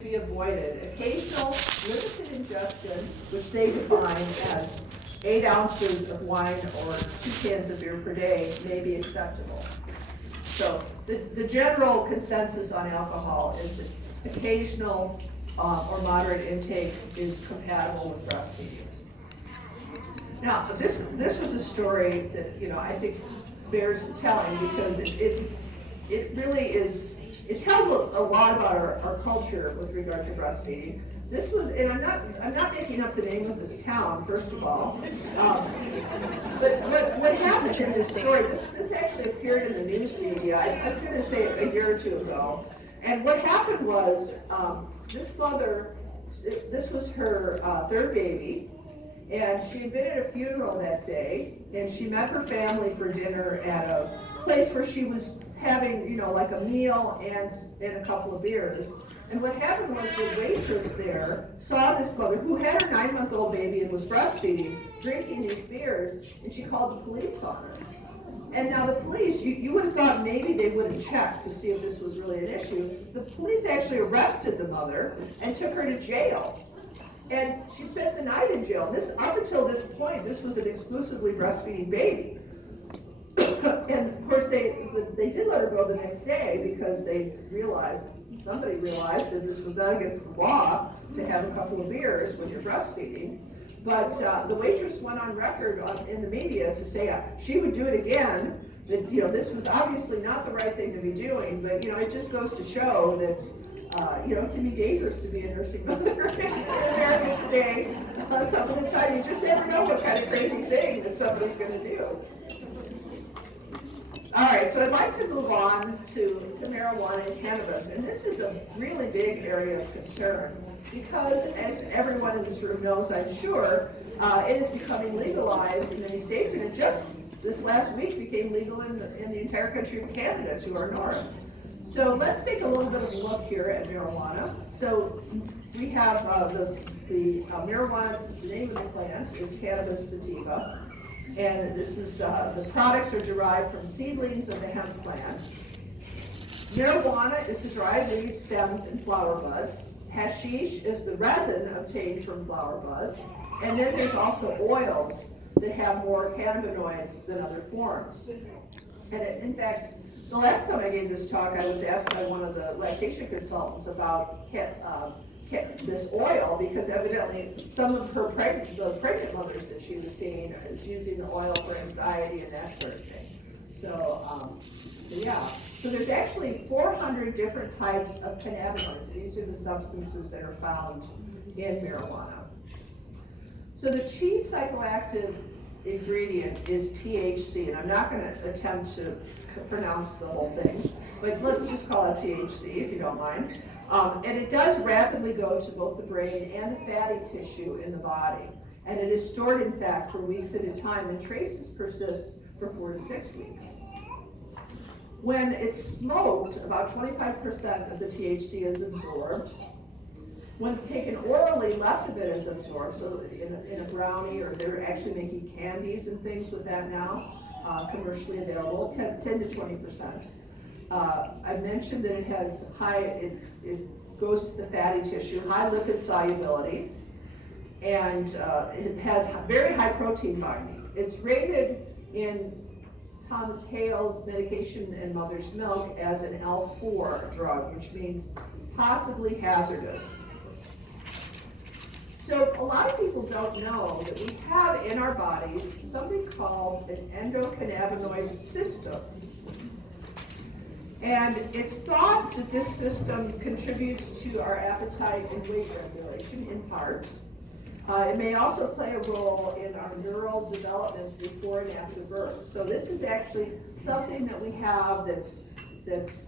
be avoided. Occasional limited ingestion, which they define as 8 ounces of wine or 2 cans of beer per day, may be acceptable. So the general consensus on alcohol is that occasional or moderate intake is compatible with breastfeeding. Now, this was a story that I think bears telling, because it really is. It tells a lot about our culture with regard to breastfeeding. This was, and I'm not making up the name of this town, first of all. But what happened in this story, this actually appeared in the news media, I'm going to say a year or two ago. And what happened was, this mother, this was her 3rd baby, and she had been at a funeral that day, and she met her family for dinner at a place where she was having, like a meal and a couple of beers. And what happened was the waitress there saw this mother who had her 9-month-old baby and was breastfeeding, drinking these beers, and she called the police on her. And now the police, you would have thought maybe they would have checked to see if this was really an issue. The police actually arrested the mother and took her to jail. And she spent the night in jail. Up until this point, this was an exclusively breastfeeding baby. And of course, they did let her go the next day because somebody realized that this was not against the law to have a couple of beers when you're breastfeeding. But the waitress went on record in the media to say she would do it again. That this was obviously not the right thing to be doing. But it just goes to show that it can be dangerous to be a nursing mother in America today. Some of the time, you just never know what kind of crazy thing that somebody's going to do. All right, so I'd like to move on to marijuana and cannabis, and this is a really big area of concern because, as everyone in this room knows, I'm sure, it is becoming legalized in many states, and it just this last week became legal in the entire country of Canada to our north. So let's take a little bit of a look here at marijuana. So we have the marijuana. The name of the plant is Cannabis sativa. And this is, the products are derived from seedlings of the hemp plant. Marijuana is the dried leaves, stems, and flower buds. Hashish is the resin obtained from flower buds. And then there's also oils that have more cannabinoids than other forms. And in fact, the last time I gave this talk, I was asked by one of the lactation consultants about this oil, because evidently some of the pregnant mothers that she was seeing is using the oil for anxiety and that sort of thing. So, so there's actually 400 different types of cannabinoids. These are the substances that are found in marijuana. So the chief psychoactive ingredient is THC, and I'm not going to attempt to pronounce the whole thing, but let's just call it THC if you don't mind. And it does rapidly go to both the brain and the fatty tissue in the body. And it is stored, in fact, for weeks at a time, and traces persist for 4 to 6 weeks. When it's smoked, about 25% of the THC is absorbed. When it's taken orally, less of it is absorbed. So in a brownie, or they're actually making candies and things with that now, commercially available, 10 to 20%. I mentioned that it has it goes to the fatty tissue, high lipid solubility, and it has very high protein binding. It's rated in Thomas Hale's Medication and Mother's Milk as an L4 drug, which means possibly hazardous. So a lot of people don't know that we have in our bodies something called an endocannabinoid system. And it's thought that this system contributes to our appetite and weight regulation in part. It may also play a role in our neural developments before and after birth. So this is actually something that we have that's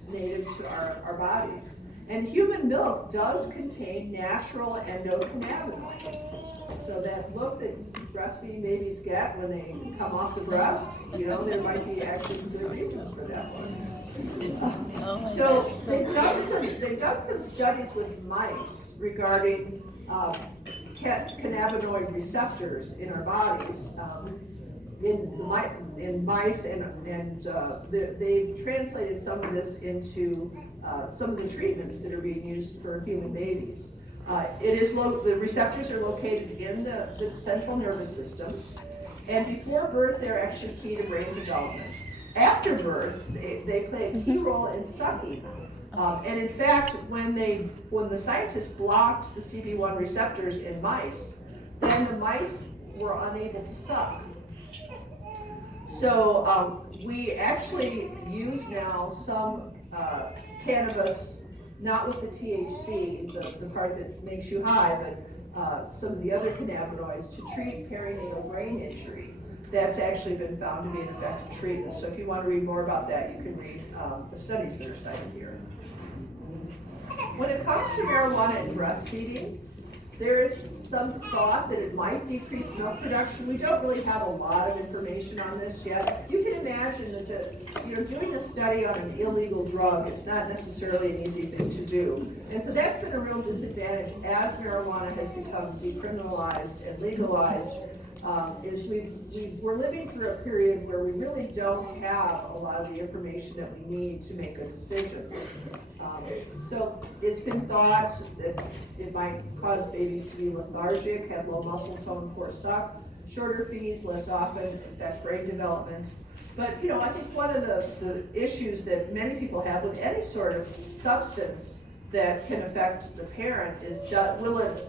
native to our bodies. And human milk does contain natural endocannabinoids. So that look that breastfeeding babies get when they come off the breast, there might be actually good reasons for that one. So they've done some studies with mice regarding cannabinoid receptors in our bodies in mice, and they've translated some of this into some of the treatments that are being used for human babies. The receptors are located in the central nervous system, and before birth they're actually key to brain development. After birth, they play a key role in sucking. And in fact, when the scientists blocked the CB1 receptors in mice, then the mice were unable to suck. So we actually use now some cannabis, not with the THC, the part that makes you high, but some of the other cannabinoids to treat perinatal brain injury. That's actually been found to be an effective treatment. So if you want to read more about that, you can read the studies that are cited here. When it comes to marijuana and breastfeeding, there is some thought that it might decrease milk production. We don't really have a lot of information on this yet. You can imagine that doing a study on an illegal drug is not necessarily an easy thing to do. And so that's been a real disadvantage as marijuana has become decriminalized and legalized. We're living through a period where we really don't have a lot of the information that we need to make a decision. So it's been thought that it might cause babies to be lethargic, have low muscle tone, poor suck, shorter feeds less often, affect brain development. But I think one of the issues that many people have with any sort of substance that can affect the parent is will it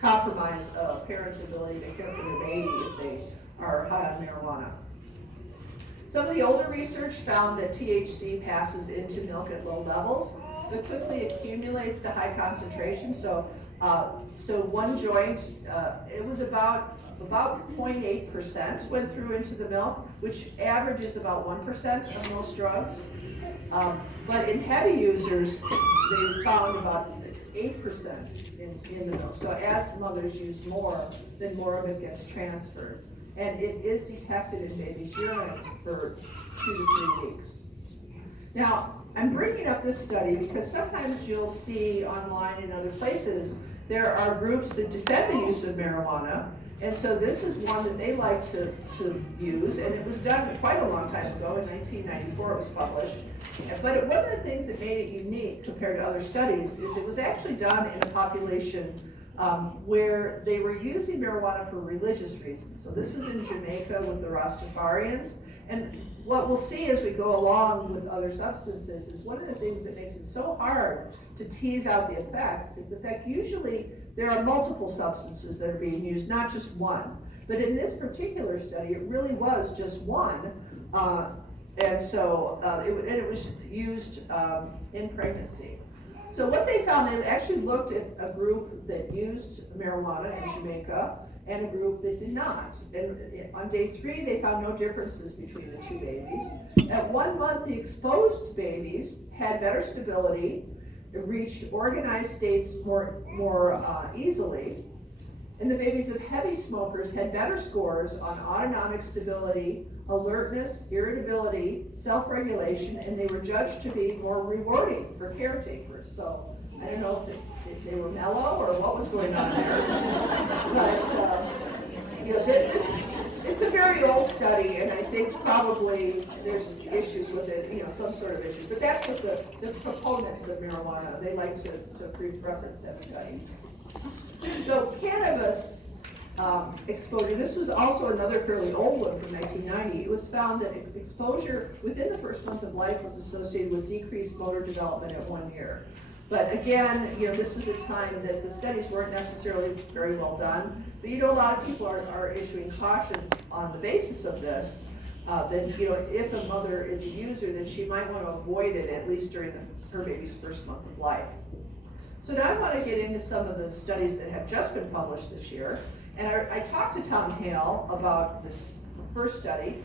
compromise a parent's ability to care for their baby if they are high on marijuana. Some of the older research found that THC passes into milk at low levels, but quickly accumulates to high concentration. So one joint, it was about 0.8% went through into the milk, which averages about 1% of most drugs. But in heavy users, they found about 8% in the milk. So as mothers use more, then more of it gets transferred. And it is detected in baby's urine for 2 to 3 weeks. Now, I'm bringing up this study because sometimes you'll see online and other places, there are groups that defend the use of marijuana. And so this is one that they like to use, and it was done quite a long time ago. In 1994 it was published. But one of the things that made it unique compared to other studies is it was actually done in a population where they were using marijuana for religious reasons. So this was in Jamaica with the Rastafarians. And what we'll see as we go along with other substances is one of the things that makes it so hard to tease out the effects is the fact usually there are multiple substances that are being used, not just one. But in this particular study, it really was just one. And so it was used in pregnancy. So what they found, they actually looked at a group that used marijuana in Jamaica and a group that did not. And on day 3, they found no differences between the 2 babies. At 1 month, the exposed babies had better stability, reached organized states more easily. And the babies of heavy smokers had better scores on autonomic stability, alertness, irritability, self-regulation, and they were judged to be more rewarding for caretakers. So I don't know if they were mellow or what was going on there. But it's a very old study, and I think probably there's issues with it, some sort of issues. But that's what the proponents of marijuana, they like to reference that study. So cannabis exposure, this was also another fairly old one from 1990. It was found that exposure within the first month of life was associated with decreased motor development at 1 year. But again, this was a time that the studies weren't necessarily very well done. But a lot of people are issuing cautions on the basis of this, that if a mother is a user, then she might want to avoid it at least during her baby's first month of life. So now I want to get into some of the studies that have just been published this year. And I talked to Tom Hale about this first study.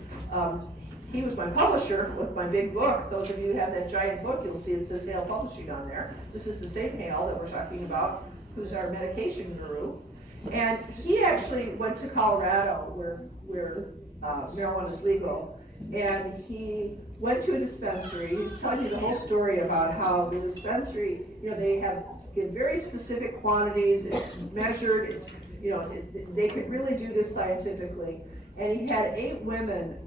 He was my publisher with my big book. Those of you who have that giant book, you'll see it says Hale Publishing on there. This is the same Hale that we're talking about, who's our medication guru. And he actually went to Colorado where marijuana is legal. And he went to a dispensary. He was telling you the whole story about how the dispensary, they have in very specific quantities, it's measured, it's, they could really do this scientifically. And he had 8 women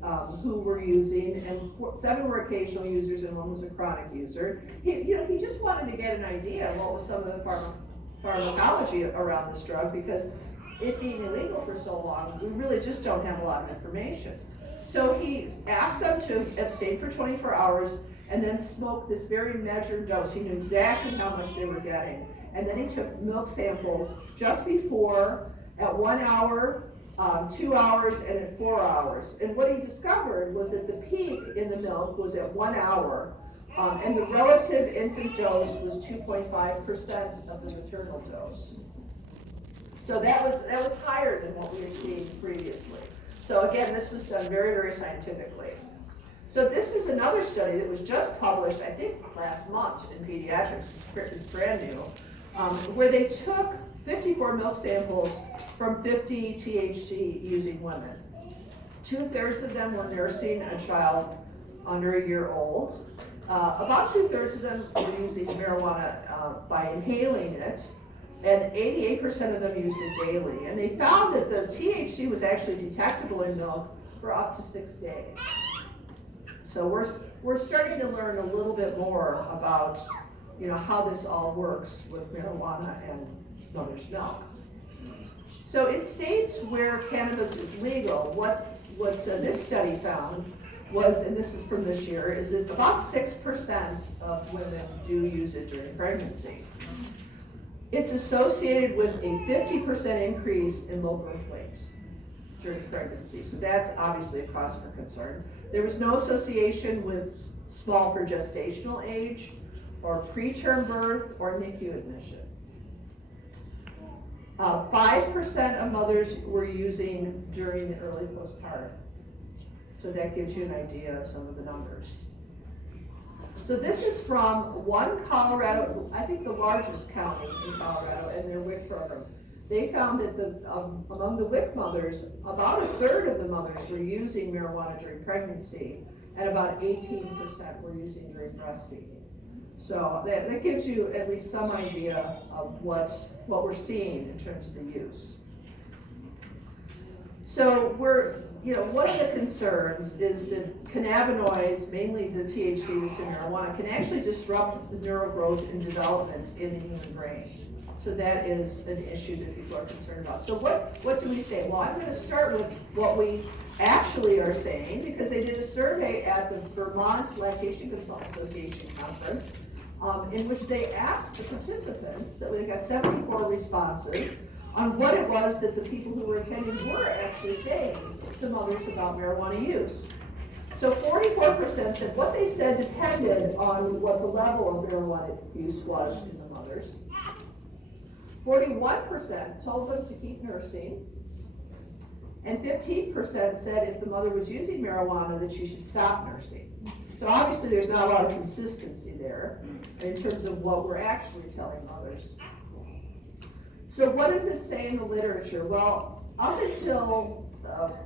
who were using, and 7 were occasional users, and 1 was a chronic user. He just wanted to get an idea of what was some of the pharmacology around this drug, because it being illegal for so long, we really just don't have a lot of information. So he asked them to abstain for 24 hours and then smoke this very measured dose. He knew exactly how much they were getting. And then he took milk samples just before, at 1 hour, 2 hours, and at 4 hours. And what he discovered was that the peak in the milk was at 1 hour, and the relative infant dose was 2.5% of the maternal dose. So that was higher than what we had seen previously. So again, this was done very, very scientifically. So this is another study that was just published, I think, last month in Pediatrics. It's brand new, where they took 54 milk samples from 50 THC using women. 2/3 of them were nursing a child under a year old. About 2/3 of them were using marijuana by inhaling it, and 88% of them used it daily. And they found that the THC was actually detectable in milk for up to 6 days. So we're starting to learn a little bit more about, how this all works with marijuana and mother's milk. So in states where cannabis is legal, what this study found was, and this is from this year, is that about 6% of women do use it during pregnancy. It's associated with a 50% increase in low birth weight during pregnancy. So that's obviously a cause for concern. There was no association with small for gestational age, or preterm birth, or NICU admission. 5% of mothers were using during the early postpartum. So that gives you an idea of some of the numbers. So this is from one Colorado, I think the largest county in Colorado, and their WIC program. They found that among the WIC mothers, about 1/3 of the mothers were using marijuana during pregnancy, and about 18% were using during breastfeeding. So that gives you at least some idea of what we're seeing in terms of the use. So one of the concerns is that cannabinoids, mainly the THC that's in marijuana, can actually disrupt the neural growth and development in the human brain. So that is an issue that people are concerned about. So what do we say? Well, I'm going to start with what we actually are saying, because they did a survey at the Vermont Lactation Consultant Association conference, in which they asked the participants, so they got 74 responses, on what it was that the people who were attending were actually saying to mothers about marijuana use. So 44% said what they said depended on what the level of marijuana use was in the mothers. 41% told them to keep nursing, and 15% said if the mother was using marijuana that she should stop nursing. So obviously there's not a lot of consistency there in terms of what we're actually telling mothers. So what does it say in the literature? Well, up until,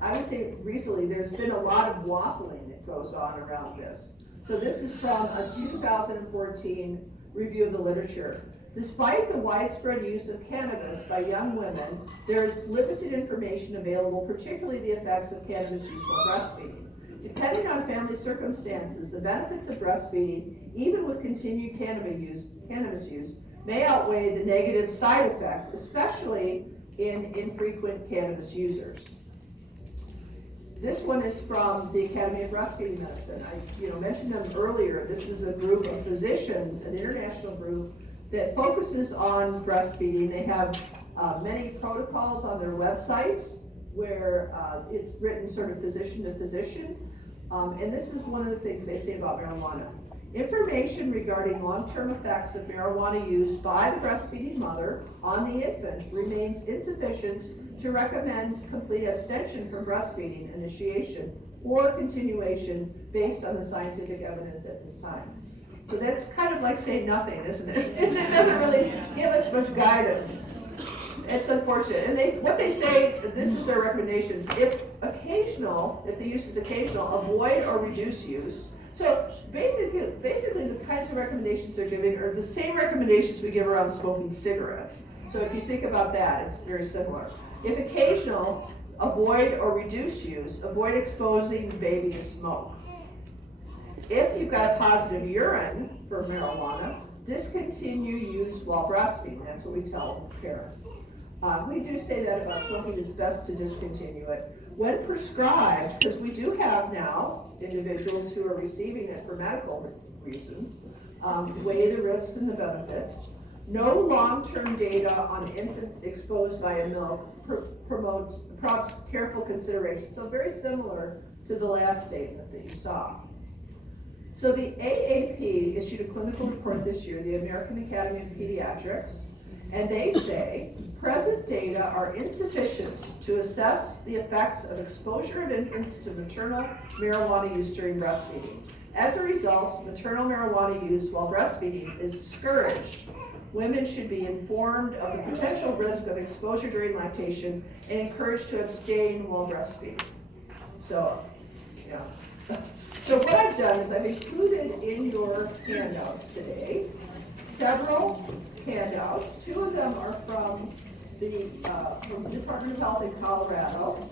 I would say recently, there's been a lot of waffling that goes on around this. So this is from a 2014 review of the literature. Despite the widespread use of cannabis by young women, there is limited information available, particularly the effects of cannabis use while breastfeeding. Depending on family circumstances, the benefits of breastfeeding, even with continued cannabis use, may outweigh the negative side effects, especially in infrequent cannabis users. This one is from the Academy of Breastfeeding Medicine. I mentioned them earlier. This is a group of physicians, an international group that focuses on breastfeeding. They have many protocols on their website where it's written sort of physician to physician. And this is one of the things they say about marijuana. Information regarding long-term effects of marijuana use by the breastfeeding mother on the infant remains insufficient to recommend complete abstention from breastfeeding initiation or continuation based on the scientific evidence at this time. So that's kind of like saying nothing, isn't it? It doesn't really give us much guidance. It's unfortunate. And what they say, this is their recommendations. If the use is occasional, avoid or reduce use. So basically the kinds of recommendations they're giving are the same recommendations we give around smoking cigarettes. So if you think about that, it's very similar. If occasional, avoid or reduce use, avoid exposing the baby to smoke. If you've got a positive urine for marijuana, discontinue use while breastfeeding. That's what we tell parents. We do say that about smoking, it's best to discontinue it. When prescribed, because we do have now individuals who are receiving it for medical reasons, weigh the risks and the benefits. No long-term data on infants exposed via milk promotes careful consideration. So very similar to the last statement that you saw. So the AAP issued a clinical report this year, the American Academy of Pediatrics, and they say present data are insufficient to assess the effects of exposure of infants to maternal marijuana use during breastfeeding. As a result, maternal marijuana use while breastfeeding is discouraged. Women should be informed of the potential risk of exposure during lactation and encouraged to abstain while breastfeeding. So, yeah. So what I've done is I've included in your handouts today several handouts. Two of them are from the Department of Health in Colorado.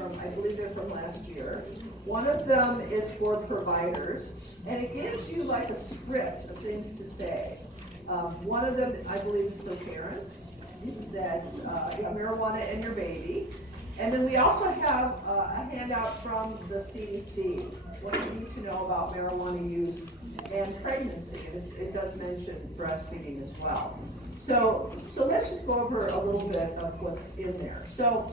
I believe they're from last year. One of them is for providers, and it gives you like a script of things to say. One of them, I believe, is for parents, that marijuana and your baby. And then we also have a handout from the CDC, what you need to know about marijuana use and pregnancy. It does mention breastfeeding as well. So let's just go over a little bit of what's in there. So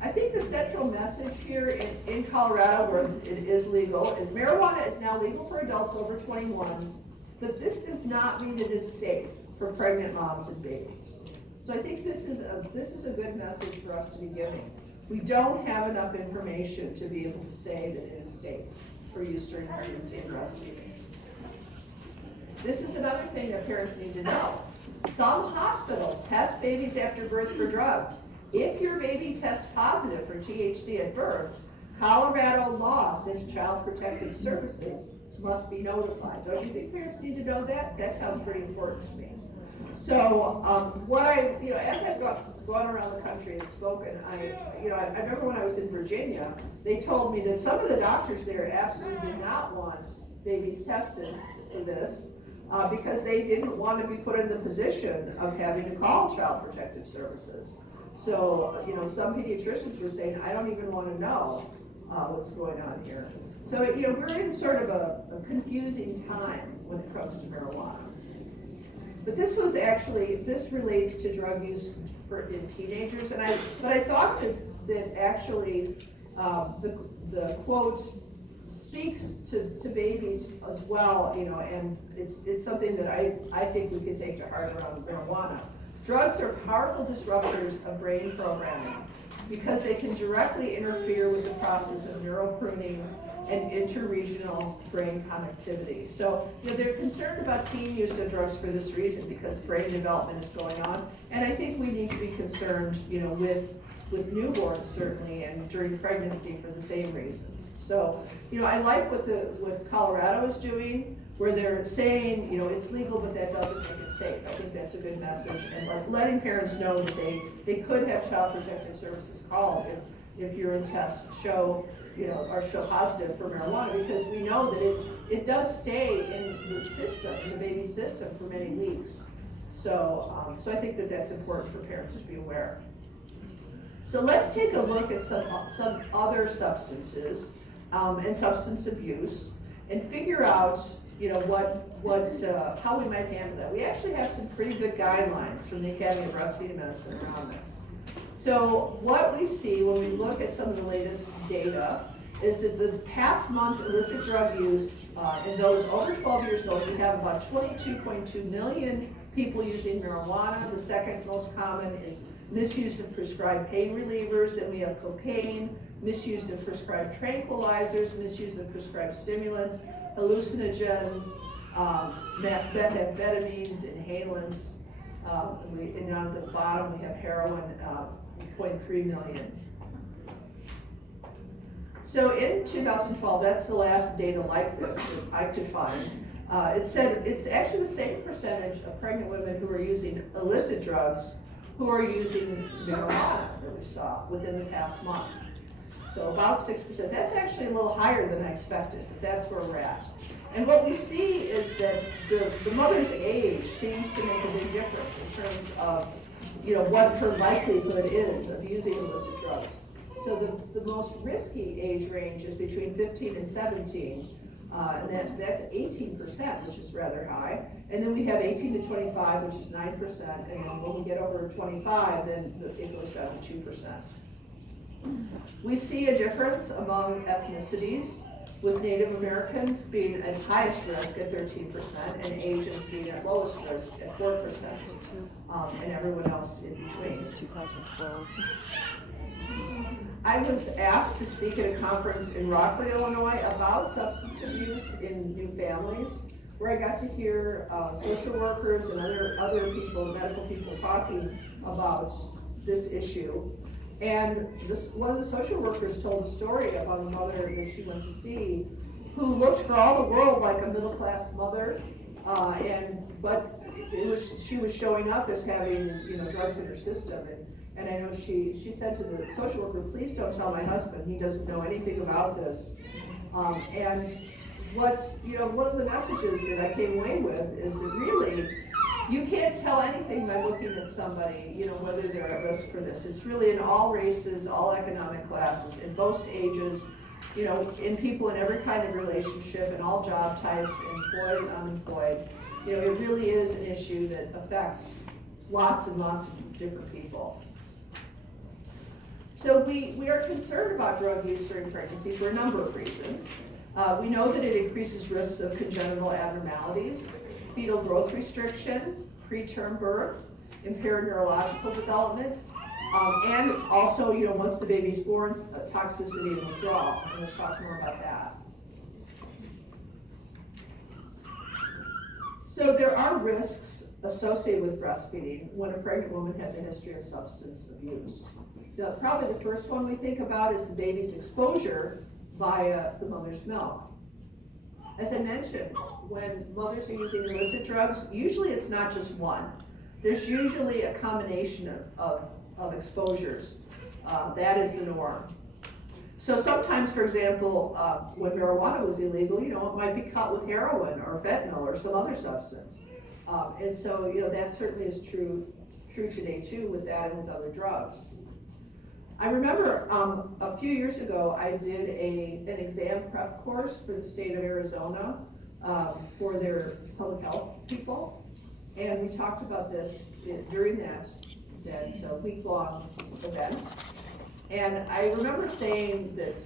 I think the central message here in Colorado, where it is legal, is marijuana is now legal for adults over 21, but this does not mean it is safe for pregnant moms and babies. So I think this is a good message for us to be giving. We don't have enough information to be able to say that it is safe for use during pregnancy and breastfeeding. This is another thing that parents need to know. Some hospitals test babies after birth for drugs. If your baby tests positive for THC at birth, Colorado law says Child Protective Services must be notified. Don't you think parents need to know that? That sounds pretty important to me. So as I've gone around the country and spoken, I remember when I was in Virginia, they told me that some of the doctors there absolutely did not want babies tested for this because they didn't want to be put in the position of having to call Child Protective Services. So, some pediatricians were saying, I don't even want to know what's going on here. So, we're in sort of a confusing time when it comes to marijuana. But this relates to drug use in teenagers, but I thought that actually the quote speaks to babies as well, and it's something that I think we could take to heart around marijuana. Drugs are powerful disruptors of brain programming because they can directly interfere with the process of neural pruning and interregional brain connectivity. So, they're concerned about teen use of drugs for this reason, because brain development is going on. And I think we need to be concerned, with newborns certainly, and during pregnancy for the same reasons. So, I like what Colorado is doing, where they're saying, it's legal, but that doesn't make it safe. I think that's a good message, and letting parents know that they could have Child Protective Services called if urine tests show positive for marijuana, because we know that it does stay in the system, in the baby's system, for many weeks. So I think that that's important for parents to be aware. So let's take a look at some other substances and substance abuse, and figure out how we might handle that. We actually have some pretty good guidelines from the Academy of Breastfeeding Medicine around this. So what we see when we look at some of the latest data is that the past month illicit drug use in those over 12 years old, we have about 22.2 million people using marijuana. The second most common is misuse of prescribed pain relievers. Then we have cocaine, misuse of prescribed tranquilizers, misuse of prescribed stimulants, hallucinogens, methamphetamines, inhalants. And down at the bottom we have heroin, 0.3 million. So in 2012, that's the last data like this that I could find. It said it's actually the same percentage of pregnant women who are using illicit drugs who are using marijuana that we saw within the past month. So about 6%. That's actually a little higher than I expected, but that's where we're at. And what we see is that the mother's age seems to make a big difference in terms of, what her likelihood is of using illicit drugs. So the most risky age range is between 15 and 17, and that's 18%, which is rather high. And then we have 18 to 25, which is 9%, and then when we get over 25, then it goes down to 2%. We see a difference among ethnicities, with Native Americans being at highest risk at 13%, and Asians being at lowest risk at 4%, and everyone else in between. This was 2012. I was asked to speak at a conference in Rockford, Illinois about substance abuse in new families, where I got to hear social workers and other people, medical people, talking about this issue. And one of the social workers told a story about a mother that she went to see who looked for all the world like a middle-class mother, but she was showing up as having drugs in her system. And I know she said to the social worker, "Please don't tell my husband, he doesn't know anything about this." And one of the messages that I came away with is that really, you can't tell anything by looking at somebody, whether they're at risk for this. It's really in all races, all economic classes, in most ages, in people in every kind of relationship, in all job types, employed and unemployed. It really is an issue that affects lots and lots of different people. So we are concerned about drug use during pregnancy for a number of reasons. We know that it increases risks of congenital abnormalities, fetal growth restriction, preterm birth, impaired neurological development, and also, once the baby's born, toxicity and withdrawal. And we'll talk more about that. So there are risks associated with breastfeeding when a pregnant woman has a history of substance abuse. Probably the first one we think about is the baby's exposure via the mother's milk. As I mentioned, when mothers are using illicit drugs, usually it's not just one. There's usually a combination of exposures. That is the norm. So sometimes, for example, when marijuana was illegal, it might be cut with heroin or fentanyl or some other substance. And so, that certainly is true today too with that and with other drugs. I remember a few years ago, I did an exam prep course for the state of Arizona for their public health people. And we talked about this during that week-long event. And I remember saying that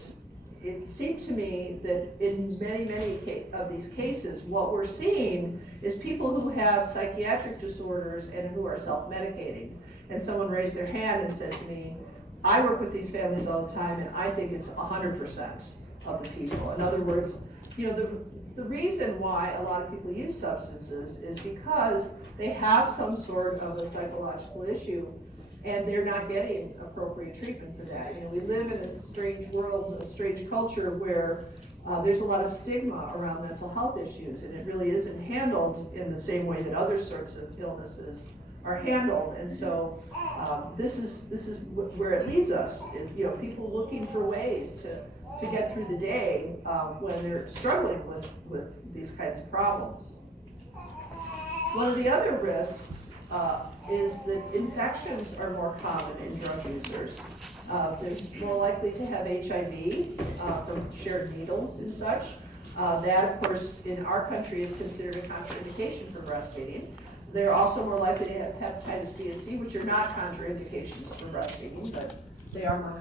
it seemed to me that in many of these cases, what we're seeing is people who have psychiatric disorders and who are self-medicating. And someone raised their hand and said to me, "I work with these families all the time, and I think it's 100% of the people." In other words, the reason why a lot of people use substances is because they have some sort of a psychological issue, and they're not getting appropriate treatment for that. We live in a strange world, a strange culture where there's a lot of stigma around mental health issues, and it really isn't handled in the same way that other sorts of illnesses are handled. And so this is where it leads us. People looking for ways to get through the day when they're struggling with these kinds of problems. One of the other risks is that infections are more common in drug users. They're more likely to have HIV from shared needles and such. That, of course, in our country is considered a contraindication for breastfeeding. They're also more likely to have hepatitis B and C, which are not contraindications for breastfeeding, but they are more